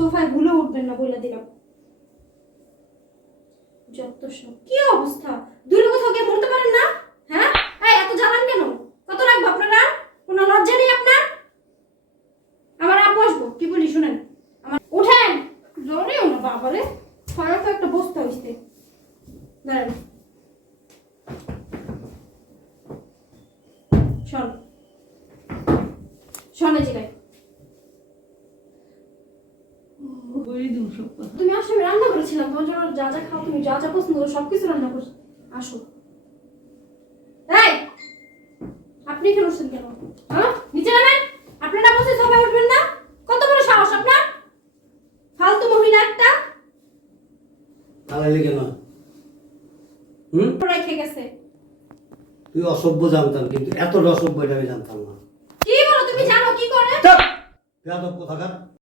সোফায় ভুলে উঠবেন না বলে দিলাম। যত সব কি অবস্থা, দূরে কোথাও গিয়ে মরতে পারেন না? হ্যাঁ এই এত জ্বালান কেন? কত রাখবো আপনারা? কোনো লজ্জা নেই আপনার? আমার আব্বু আসবো, কি বলি শুনেন। আমার উঠেন, জোরেও না বাবারে, ছয় তো একটা বস্তা হইছে। দাঁড়ান, শোন শোন এই জায়গায়। তুমি আসলে আমি রান্না করেছিলাম তোমার জন্য, যা যা খাও তুমি, যা যা পছন্দ করো সবকিছু রান্না করছো। আসো। এই আপনি কেন উঠছেন কেন? হ্যাঁ নিচে নামেন। আপনারা বসে সবাই উঠবেন না? কত বড় সাহস আপনার? ফালতু মহিলা একটা। পালাইলি কেন? রেখে গেছে। তুই অসভ্য জানতাম, কিন্তু এত অসভ্য এটা আমি জানতাম না। কি বলো তুমি? জানো কি করে? বেয়াদব কোথাকার।